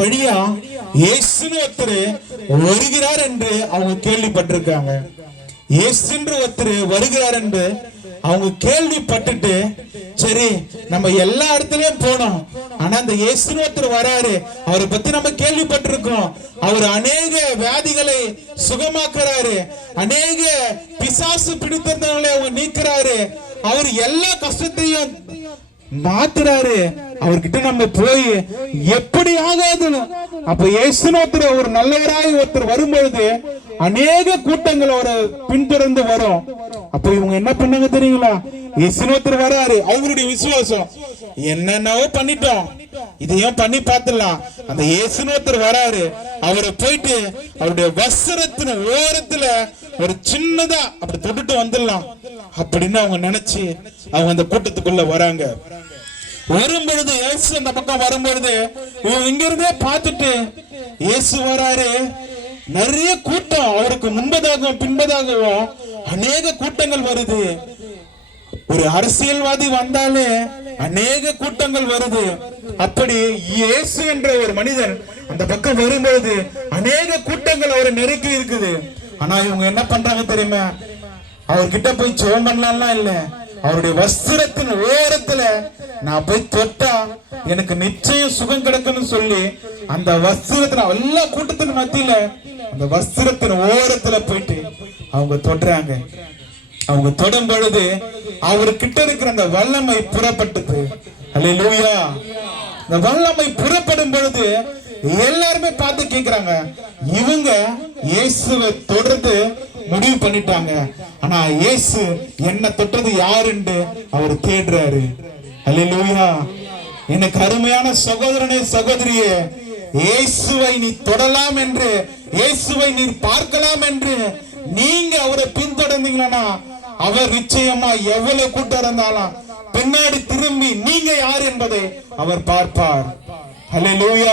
வழியா இயேசுன்னு ஒருத்தர் வருகிறார் என்று அவங்க கேள்விப்பட்டிருக்காங்க. இயேசுன்ற ஒருத்தர் வருகிறார் என்று அவங்க கேள்விப்பட்டுட்டு, சரி நம்ம எல்லா இடத்துலயும் போனோம், ஆனா அந்த இயேசுன்னு ஒருத்தர் வராரு, அவரை பத்தி நம்ம கேள்விப்பட்டிருக்கோம், அவர் அநேக வியாதிகளை சுகமாக்குறாரு, அநேக பிசாசு பிடித்தவர்களை அவங்க நீக்கிறாரு, அவர் எல்லா கஷ்டத்தையும் மாத்துறாரு, அவர்கிட்ட நம்ம போய் எப்படி ஆகாது. அப்ப இயேசுன்னு ஒருத்தர் ஒரு நல்லவராய் ஒருத்தர் வரும்பொழுது அநேக கூட்டங்கள் அவரை பின்தொடர்ந்து வரும். அப்ப இவங்க என்ன பண்ணாங்க தெரியுங்களா? இயேசுன்னு ஒருத்தர் வராரு, அவங்களுடைய விசுவாசம் என்னென்னவோ பண்ணிட்டோம், இதையும் பண்ணி பார்த்துடலாம். அந்த இயேசுன்னு ஒருத்தர் வராரு, அவரை போயிட்டு அவருடைய வஸ்திரத்தின் ஓரத்துல ஒரு சின்னதா அப்படி தொட்டுட்டு வந்துடலாம் அப்படின்னு அவங்க நினைச்சு அவங்க அந்த கூட்டத்துக்குள்ள வராங்க. வரும்பொழுது இயேசு அந்த பக்கம் வரும்பொழுது இங்க இருந்தே பார்த்துட்டு இயேசு வராரு. நிறைய கூட்டம், அவருக்கு முன்பதாகவும் பின்பதாகவும் அநேக கூட்டங்கள் வருது. ஒரு அரசியல்வாதி வந்தாலே அநேக கூட்டங்கள் வருது. அப்படி இயேசு என்ற ஒரு மனிதன் அந்த பக்கம் வரும்பொழுது அநேக கூட்டங்கள் அவரை நெருக்கி இருக்குது. ஆனா இவங்க என்ன பண்றாங்க தெரியுமா? அவர்கிட்ட போய் ஜெபம் பண்ணலாம் இல்ல, அவருடைய வஸ்திரத்தின் ஓரத்துல நான் போய் தொட்டா எனக்கு நிச்சயம் சுகம் கிடைக்கும்னு சொல்லி அந்த வஸ்திரத்துல எல்லா கூட்டத்தின் மத்தியில அந்த வஸ்திரத்தின் ஓரத்துல போயிட்டு அவங்க தொடுறாங்க. அவங்க தொடும் பொழுது அவர்கிட்ட இருக்கிற அந்த வல்லமை புறப்பட்டது. அல்லேலூயா. இந்த வல்லமை புறப்படும் பொழுது எல்லாருமே பார்த்து கேக்குறாங்க, இவங்க இயேசுவை தொடர்ந்து முடிவு பண்ணிட்டாங்க, ஆனா இயேசு என்ன தொட்டது யாருன்னு அவர் தேடுறாரு. அல்லேலூயா. எனக்கு அருமையான சகோதரனே சகோதரியே, இயேசுவை நீ தொடலாம் என்று, இயேசுவை நீ பார்க்கலாம் என்று நீங்க அவரை பின்தொடர்ந்தீங்களா, அவர் நிச்சயமா எவ்வளவு கூட்டம் இருந்தாலும் பின்னாடி திரும்பி நீங்க யார் என்பதை அவர் பார்ப்பார். அல்லேலூயா.